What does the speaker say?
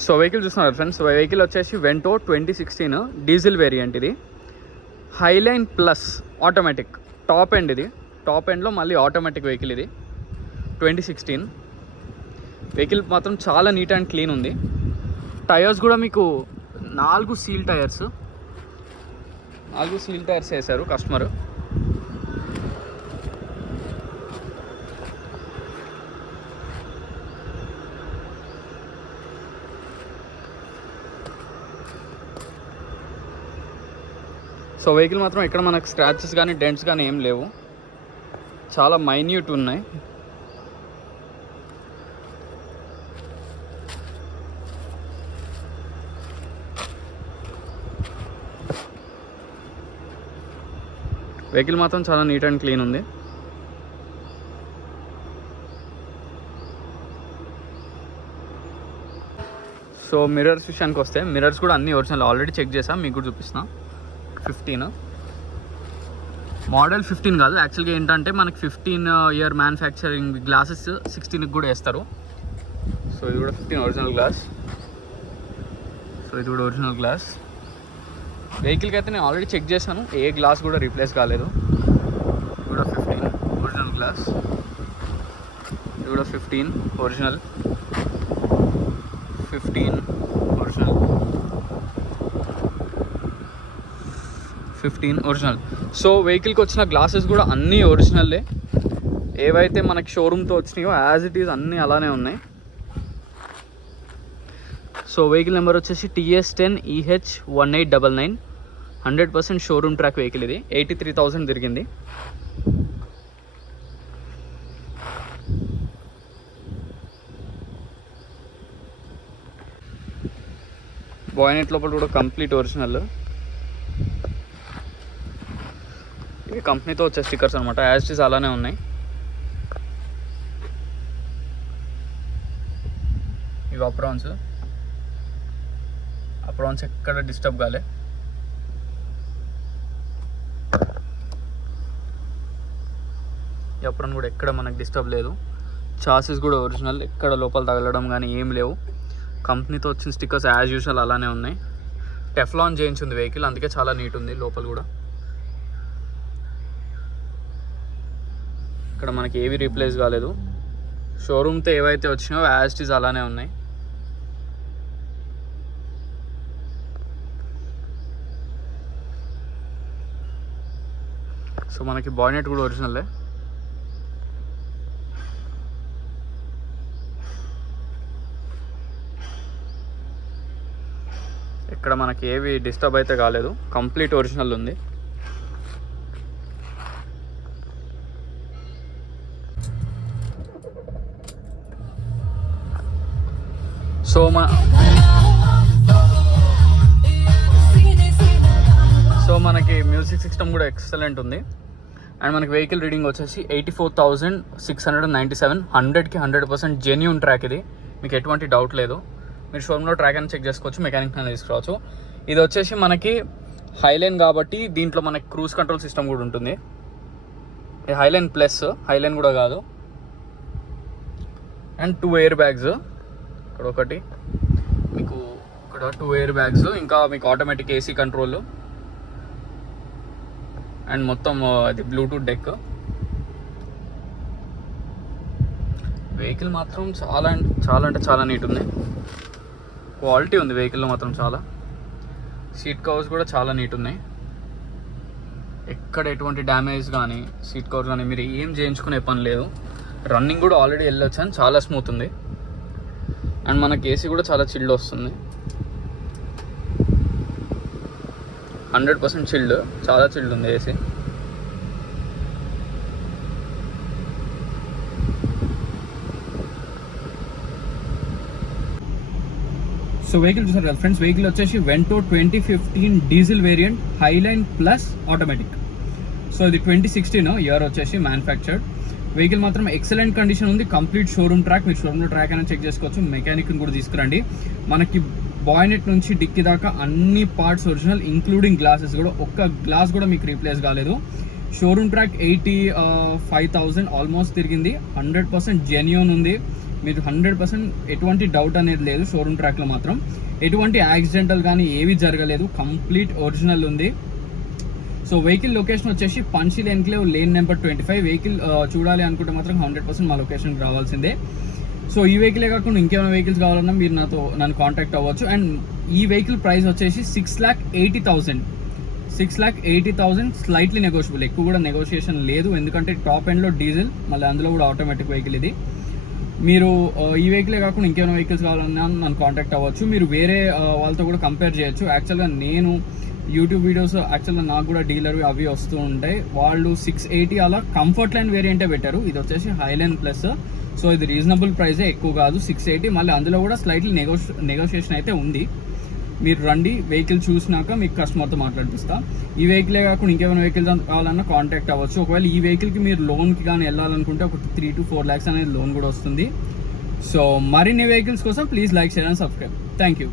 So vehicle చూస్తున్నారు friends. Vehicle వచ్చేసి Vento 2016 diesel variant. ఇది highline plus automatic top end. ఇది టాప్ ఎండ్లో మళ్ళీ ఆటోమేటిక్ వెహికల్. ఇది 2016 వెహికల్ మాత్రం చాలా నీట్ అండ్ క్లీన్ ఉంది. టైర్స్ కూడా మీకు 4 సీల్ టైర్స్ వేశారు కస్టమర్. సో వెహికల్ మాత్రం ఇక్కడ మనకు స్క్రాచెస్ కానీ డెంట్స్ కానీ ఏం లేవు, చాలా మైన్యూట్ ఉన్నాయి. వెహికల్ మాత్రం చాలా నీట్ అండ్ క్లీన్ ఉంది. సో మిర్రర్స్ విషయానికి వస్తే మిర్రర్స్ కూడా అన్ని ఒరిజినల్, ఆల్రెడీ చెక్ చేసాం, మీకు కూడా చూపిస్తున్నా. 15 మోడల్ 15 కాదు యాక్చువల్గా. ఏంటంటే మనకి 15 ఇయర్ మ్యానుఫ్యాక్చరింగ్ గ్లాసెస్ 16కి కూడా వేస్తారు. సో ఇది కూడా 15 ఒరిజినల్ గ్లాస్. సో ఇది కూడా ఒరిజినల్ గ్లాస్. వెహికల్కి అయితే నేను ఆల్రెడీ చెక్ చేశాను, ఏ గ్లాస్ కూడా రీప్లేస్ కాలేదు. ఇది కూడా 15 ఒరిజినల్ గ్లాస్. ఇది కూడా 15 ఒరిజినల్. 15 ఒరిజినల్. 15 ఒరిజినల్. సో వెహికల్కి వచ్చిన గ్లాసెస్ కూడా అన్నీ ఒరిజినల్లే. ఏవైతే మనకి షోరూమ్తో వచ్చినాయో యాజ్ ఇట్ ఈజ్ అన్నీ అలానే ఉన్నాయి. సో వెహికల్ నెంబర్ వచ్చేసి TS10EH1899. 100% showroom track vehicle. ఇది 83,000 తిరిగింది. బాయ్నెట్ లోపల కూడా కంప్లీట్ ఒరిజినల్. ఇవి కంపెనీతో వచ్చే స్టిక్కర్స్ అనమాట, యాజ్ ఇట్ ఈజ్ అలానే ఉన్నాయి. ఇవి అప్రాన్స్ ఎక్కడ డిస్టర్బ్ కాలే. ఈ అప్రాన్ కూడా ఎక్కడ మనకు డిస్టర్బ్ లేదు. చాసెస్ కూడా ఒరిజినల్, ఎక్కడ లోపల తగలడం కానీ ఏం లేవు. కంపెనీతో వచ్చిన స్టిక్కర్స్ యాజ్ యూజువల్ అలానే ఉన్నాయి. టెఫ్లాన్ చేయించింది వెహికల్, అందుకే చాలా నీట్ ఉంది లోపల కూడా. ఇక్కడ మనకి ఏవి రీప్లేస్ కాలేదు. షోరూమ్తో ఏవైతే వచ్చినాయో యాజ్ ఇట్ ఈజ్ అలానే ఉన్నాయి. సో మనకి బాయ్నెట్ కూడా ఒరిజినల్లే. ఇక్కడ మనకి ఏవి డిస్టర్బ్ అయితే కాలేదు, కంప్లీట్ ఒరిజినల్ ఉంది. సో మనకి మ్యూజిక్ సిస్టమ్ కూడా ఎక్సలెంట్ ఉంది. అండ్ మనకి వెహికల్ రీడింగ్ వచ్చేసి 84,697. 100కి 100% జెన్యూన్ ట్రాక్. ఇది మీకు ఎటువంటి డౌట్ లేదు. మీరు షోరూమ్లో ట్రాక్ అని చెక్ చేసుకోవచ్చు, మెకానిక్ అని తీసుకురావచ్చు. ఇది వచ్చేసి మనకి హైలైన్ కాబట్టి దీంట్లో మనకి క్రూజ్ కంట్రోల్ సిస్టమ్ కూడా ఉంటుంది. ఇది హైలైన్ ప్లస్, హైలైన్ కూడా కాదు. అండ్ 2 ఎయిర్ బ్యాగ్స్, ఇక్కడ ఒకటి మీకు, ఇక్కడ 2 ఎయిర్ బ్యాగ్స్, ఇంకా మీకు ఆటోమేటిక్ AC కంట్రోల్ అండ్ మొత్తం అది బ్లూటూత్ డెక్. వెహికల్ మాత్రం చాలా అంటే చాలా నీట్ ఉంది. క్వాలిటీ ఉంది వెహికల్లో మాత్రం చాలా. సీట్ కవర్స్ కూడా చాలా నీట్ ఉన్నాయి, ఎక్కడ ఎటువంటి డ్యామేజ్ కానీ సీట్ కవర్స్ కానీ మీరు ఏం చేయించుకునే పని లేదు. రన్నింగ్ కూడా ఆల్రెడీ వెళ్ళొచ్చాను, చాలా స్మూత్ ఉంది. అండ్ మనకి AC కూడా చాలా చిల్డ్ వస్తుంది. 100% చిల్డ్, చాలా చిల్డ్ ఉంది AC. సో వెహికల్ చూసారు కదా ఫ్రెండ్స్, వెహికల్ వచ్చేసి Vento 2015 diesel variant highline plus automatic. So ఇది 2016 ఇయర్ వచ్చేసి మ్యానుఫ్యాక్చర్డ్. వెహికల్ మాత్రం ఎక్సలెంట్ కండిషన్ ఉంది, కంప్లీట్ షోరూమ్ ట్రాక్. మీరు షోరూమ్లో ట్రాక్ అయినా చెక్ చేసుకోవచ్చు, మెకానిక్ని కూడా తీసుకురండి. మనకి బాయ్నెట్ నుంచి డిక్కీ దాకా అన్ని పార్ట్స్ ఒరిజినల్, ఇంక్లూడింగ్ గ్లాసెస్ కూడా. ఒక్క గ్లాస్ కూడా మీకు రీప్లేస్ కాలేదు. షోరూమ్ ట్రాక్ 85,000 ఆల్మోస్ట్ తిరిగింది. 100% జెన్యూన్ ఉంది. మీరు 100% ఎటువంటి డౌట్ అనేది లేదు. షోరూమ్ ట్రాక్లో మాత్రం ఎటువంటి యాక్సిడెంటల్ కానీ ఏవి జరగలేదు, కంప్లీట్ ఒరిజినల్ ఉంది. సో వెహికల్ లొకేషన్ వచ్చేసి పంచిల్ ఎన్క్లేవ్ లేన్ నెంబర్ 25. వెహికల్ చూడాలి అనుకుంటే మాత్రం 100% మా లొకేషన్కి రావాల్సిందే. సో ఈ వెహికలే కాకుండా ఇంకేమైనా వెహికల్స్ కావాలన్నా మీరు నన్ను కాంటాక్ట్ అవ్వచ్చు. అండ్ ఈ వెహికల్ ప్రైస్ వచ్చేసి 6,80,000. 6,80,000 స్లైట్లీ నెగోషియబుల్, ఎక్కువ కూడా నెగోషియేషన్ లేదు, ఎందుకంటే టాప్ ఎండ్లో డీజిల్, మళ్ళీ అందులో కూడా ఆటోమేటిక్ వెహికల్ ఇది. మీరు ఈ వెహికలే కాకుండా ఇంకేమైనా వెహికల్స్ కావాలన్నా నన్ను కాంటాక్ట్ అవ్వచ్చు. మీరు వేరే వాళ్ళతో కూడా కంపేర్ చేయొచ్చు. యాక్చువల్గా నేను యూట్యూబ్ వీడియోస్ యాక్చువల్గా నాకు కూడా డీలర్ అవి వస్తూ ఉంటాయి. వాళ్ళు 680 అలా కంఫర్ట్ లైన్ వేరియంటే పెట్టారు. ఇది వచ్చేసి హైలైన్ ప్లస్. సో ఇది రీజనబుల్ ప్రైజే, ఎక్కువ కాదు, 680. మళ్ళీ అందులో కూడా స్లైట్లీ నెగోషియేషన్ అయితే ఉంది. మీరు రండి, వెహికల్ చూసినాక మీకు కస్టమర్తో మాట్లాడిపిస్తా. ఈ వెహికలే కాకుండా ఇంకేమైనా వెహికల్స్ కావాలన్నా కాంటాక్ట్ అవ్వచ్చు. ఒకవేళ ఈ వెహికల్కి మీరు లోన్కి కానీ వెళ్ళాలనుకుంటే ఒక 3 to 4 lakhs అనేది లోన్ కూడా వస్తుంది. సో మరిన్ని వెహికల్స్ కోసం please like, share and subscribe. Thank you.